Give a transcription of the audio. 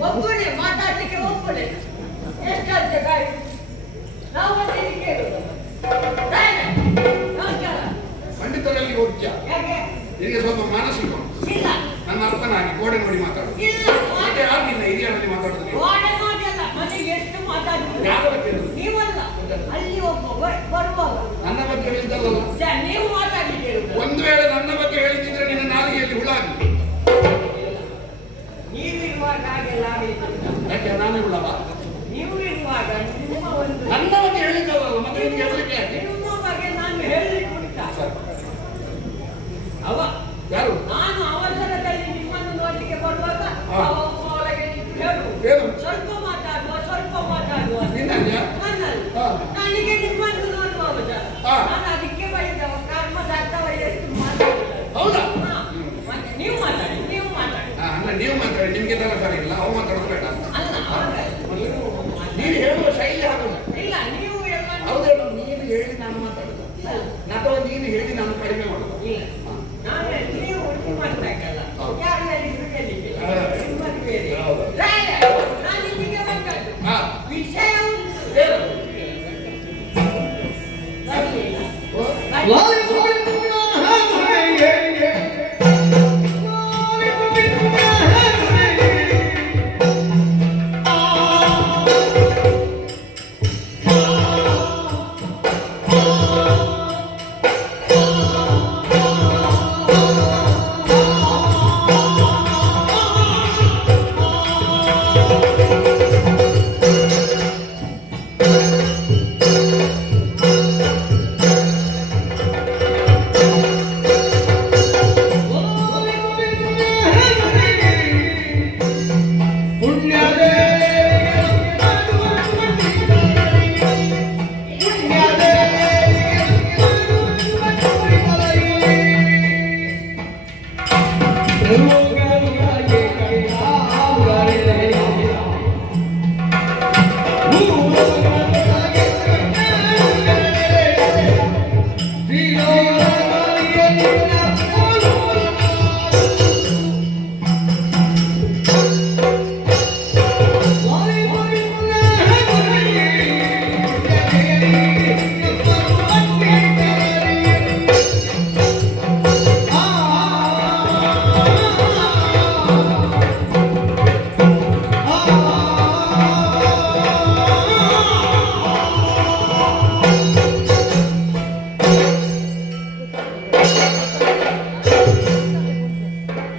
ಒಬ್ಬನೇ ಮಾತಾಡ್ಲಿಕ್ಕೆ ಒಬ್ಬನೇ ಎಷ್ಟಾದ ಗಾಡಿ ನಾವು ಪಂಡಿತರಲ್ಲಿ ಹೋಗ್ತೀಯ ನಿನಗೆ ಸ್ವಲ್ಪ ಮಾನಸಿಕ ನನ್ನ ಅಪ್ಪನಾಗಿ ಗೋಡೆ ನೋಡಿ ಮಾತಾಡು ಮತ್ತೆ ಆಗಿಲ್ಲ ಹಿರಿಯರಲ್ಲಿ ಮಾತಾಡುದು ನೀವಲ್ಲ ಅಲ್ಲಿ ಒಬ್ಬ ಬರುವಾಗ ನನ್ನ ಬಗ್ಗೆ ಹೇಳಿದ್ದಲ್ಲ ನೀವು ಮಾತಾಡ್ಲಿಕ್ಕೆ ಒಂದು ವೇಳೆ ನನ್ನ ಬಗ್ಗೆ ಹೇಳಿದ್ರೆ ನಿನ್ನ ನಾಲಿಗೆಯಲ್ಲಿ ಹುಳಾಗಿ ನೀವಿರುವಾಗ ಹಾಗೆಲ್ಲ ಯಾಕೆ ನಾನೇ ಹುಳವ ನೀವು ಇರುವಾಗ ನಿಮ್ಮ ಒಂದು ನನ್ನ ಬಗ್ಗೆ ಹೇಳಿದ್ದಲ್ಲ ಮತ್ತೆ ನಿಮ್ಗೆ ಹೇಳಲಿಕ್ಕೆ ನಿಮ್ಮ ಬಗ್ಗೆ ನಾನು ಹೇಳಲಿಕ್ಕೆ ಉಂಟ ಅವ ಯಾರು ನಾನು ಅವಸರದಲ್ಲಿ ನಿಮ್ಮನ್ನು ನೋಡಲಿಕ್ಕೆ ಬರುವಾಗ ಒಬ್ಬ ಒಳಗೆ ಹೇಳು ಸ್ವಲ್ಪ ಮಾತಾಡುವ ನಿನ್ನಲ್ಲ ನನಗೆ ನಿಮ್ಮನ್ನು ನೋಡುವ ಅವಸರ ನಾನು ಅದಕ್ಕೆ ಬೈದವ ಕರ್ಮದ ಅರ್ಥವ ಎಷ್ಟು ಮಾತಾಡುತ್ತಾರೆ ಹೌದಾ ಮತ್ತೆ ನೀವು ಮಾತಾಡಿ ಅಲ್ಲ ನೀವು ಮಾತಾಡಿ ನಿಮ್ಗೆ ಇದೆಲ್ಲ ಸರಿ ಇಲ್ಲ ಅವು ಮಾತಾಡೋದು ಬೇಡ ನೀನು ಹೇಳುವ ಶೈಲಿ ಆಗೋಲ್ಲ ಇಲ್ಲ ನೀವು ಹೌದೇನು ನೀನು ಹೇಳಿ ನಾನು ಮಾತಾಡುದು ಅಥವಾ ನೀನು ಹೇಳಿ ನಾನು ಕಡಿಮೆ ಮಾಡುದು ನೀವು ಮಾತಾಡಲ್ಲ ಯಾರು ಹೇಳಿದ್ರು ನಿಮ್ಮದು ಬೇರೆ ನಾನು ಇಲ್ಲಿಗೆ ಬಂದದ್ದು ವಿಷಯ ವಾಲೇಕುಂ